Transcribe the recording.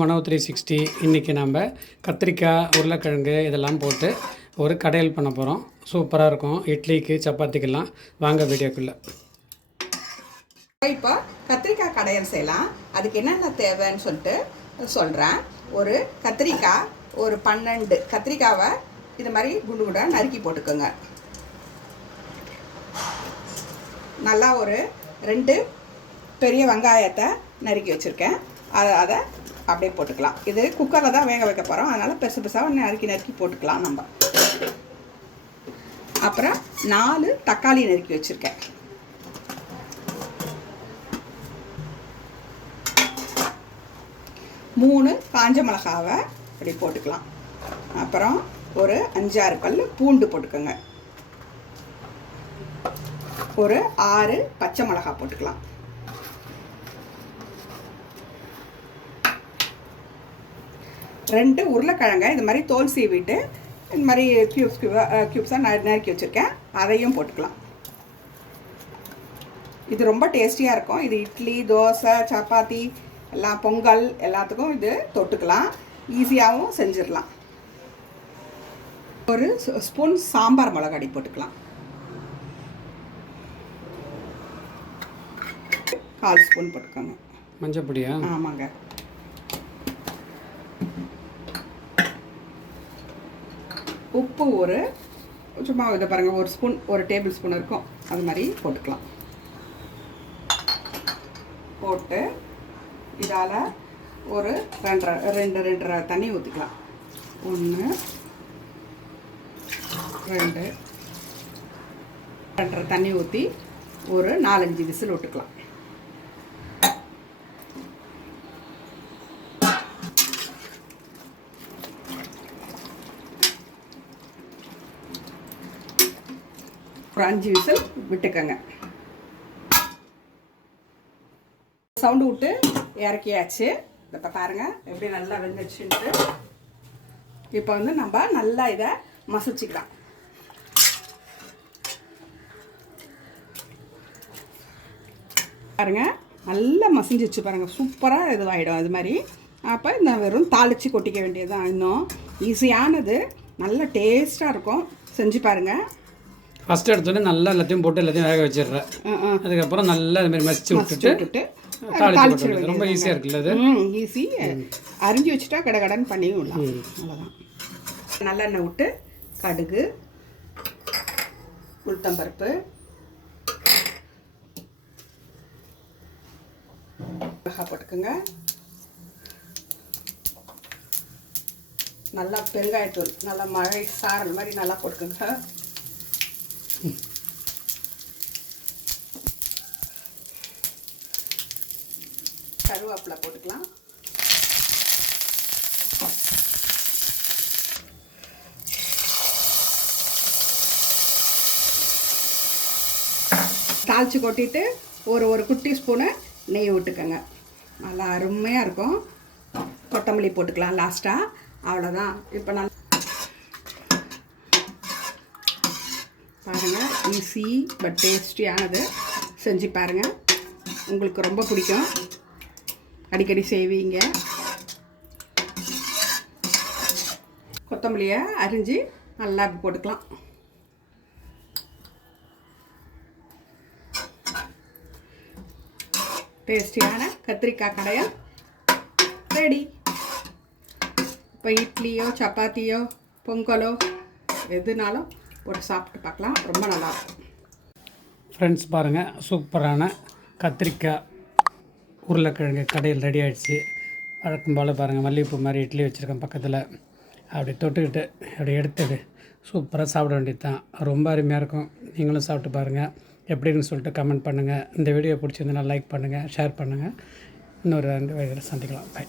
மனோ three sixty. இன்றைக்கி நம்ம கத்திரிக்காய் உருளைக்கிழங்கு இதெல்லாம் போட்டு ஒரு கடையல் பண்ண போகிறோம் சூப்பராக இருக்கும். இட்லிக்கு சப்பாத்திக்கெல்லாம். வாங்க வீடியோக்குள்ளே. இப்போ கத்திரிக்காய் கடையல் செய்யலாம். அதுக்கு என்னென்ன தேவைன்னு சொல்லிட்டு சொல்கிறேன் ஒரு கத்திரிக்காய் ஒரு பன்னெண்டு கத்திரிக்காவை இது மாதிரி குண்டு குண்டாக நறுக்கி போட்டுக்கோங்க. நல்லா ஒரு ரெண்டு பெரிய வெங்காயத்தை நறுக்கி வச்சுருக்கேன். அதை அதை அப்படியே போட்டுக்கலாம். இது குக்கரில் தான் வேக வைக்க போகிறோம் அதனால் பெருசு பெருசாக நறுக்கி நறுக்கி போட்டுக்கலாம் நம்ம. அப்புறம் நாலு தக்காளி நறுக்கி வச்சுருக்கேன். மூணு காஞ்ச மிளகாவை இப்படி போட்டுக்கலாம். அப்புறம் ஒரு அஞ்சாறு பல் பூண்டு போட்டுக்கோங்க. ஒரு ஆறு பச்சை மிளகா போட்டுக்கலாம். ரெண்டு உருளைக்கிழங்க இது மாதிரி தோல் சீவிட்டு இந்த மாதிரி க்யூப்ஸ் க்யூப்ஸாக நறுக்கி வச்சுருக்கேன். அதையும் போட்டுக்கலாம். இது ரொம்ப டேஸ்டியாக இருக்கும். இது இட்லி தோசை சப்பாத்தி எல்லாம் பொங்கல் எல்லாத்துக்கும் இது தொட்டுக்கலாம். ஈஸியாகவும் செஞ்சிடலாம். ஒரு ஸ்பூன் சாம்பார் மிளகாடி போட்டுக்கலாம். கால் ஸ்பூன் போட்டுக்கோங்க. மஞ்சள் பொடியா ஆமாங்க. உப்பு ஒரு சும்மா இதை பாருங்கள் ஒரு ஸ்பூன் ஒரு டேபிள் ஸ்பூன் இருக்கும். அது மாதிரி போட்டுக்கலாம். போட்டு இதால் ஒரு ரெண்டரை ரெண்டு ரெண்டரை தண்ணி ஊற்றிக்கலாம் ஒன்று ரெண்டு ரெண்டரை தண்ணி ஊற்றி ஒரு நாலஞ்சு விசில் விட்டுக்கலாம். ஒரு அஞ்சு விசில் விட்டுக்கங்க. சவுண்டு விட்டு இறக்கியாச்சு. இப்போ பாருங்க எப்படி நல்லா வெந்துச்சுன்ட்டு இப்போ வந்து நம்ம நல்லா இதை மசிச்சுக்கலாம். பாருங்க நல்லா மசிஞ்சிச்சு பாருங்க. சூப்பராக இதுவாகிடும் அது மாதிரி. அப்போ இந்த வெறும் தாளித்து கொட்டிக்க வேண்டியதுதான். இன்னும் ஈஸியானது நல்ல டேஸ்ட்டாக இருக்கும். செஞ்சு பாருங்கள் ஃபஸ்ட் எடுத்தோடனே நல்லா எல்லாத்தையும் போட்டு எல்லாத்தையும் வேக வச்சிடுறேன். அதுக்கப்புறம் நல்லா இது மாதிரி மசிச்சு விட்டுட்டு தாளிச்சு. ரொம்ப ஈஸியாக இருக்குல்ல அது? ஈஸி அரிஞ்சு வச்சுட்டா கடை கடன் பண்ணி விடலாம் அவ்வளோதான் நல்லெண்ணெய் விட்டு கடுகு உளுத்தம்பருப்பு மிளகா போட்டுக்கோங்க. நல்லா பெருங்காயத்தூள் நல்லா மழை சாரல் மாதிரி நல்லா போட்டுக்கோங்க. கருவேப்பிலை போட்டுக்கலாம். தாளித்து கொட்டிட்டு ஒரு ஒரு குட்டி ஸ்பூனு நெய் விட்டுக்கோங்க. நல்லா அருமையாக இருக்கும். கொத்தமல்லி போட்டுக்கலாம் லாஸ்ட்டாக அவ்வளோதான் இப்போ நல்லா பாருங்கள் ஈஸி பட் டேஸ்டியானது செஞ்சு பாருங்கள் உங்களுக்கு ரொம்ப பிடிக்கும். அடிக்கடி செய்வீங்க. கொத்தமல்லியை அரிஞ்சு நல்லா போட்டுக்கலாம். டேஸ்டியான கத்திரிக்காய் கடையல் ரெடி இப்போ இட்லியோ சப்பாத்தியோ பொங்கலோ எதுனாலும் போட்டு சாப்பிட்டு பார்க்கலாம். ரொம்ப நல்லாயிருக்கும். ஃப்ரெண்ட்ஸ் பாருங்கள் சூப்பரான கத்திரிக்காய் உருளைக்கிழங்கு கடையில் ரெடி ஆகிடுச்சு வழக்கம் போல் பாருங்கள் மல்லிகைப்பூ மாதிரி இட்லி வச்சுருக்கேன் பக்கத்தில். அப்படி தொட்டுக்கிட்டு அப்படி எடுத்துட்டு சூப்பராக சாப்பிட வேண்டியது தான் ரொம்ப அருமையாக இருக்கும். நீங்களும் சாப்பிட்டு பாருங்கள் எப்படின்னு சொல்லிட்டு கமெண்ட் பண்ணுங்கள் இந்த வீடியோ பிடிச்சிருந்தனா லைக் பண்ணுங்கள் ஷேர் பண்ணுங்கள் இன்னொரு ரெண்டு வகையில் சந்திக்கலாம். பை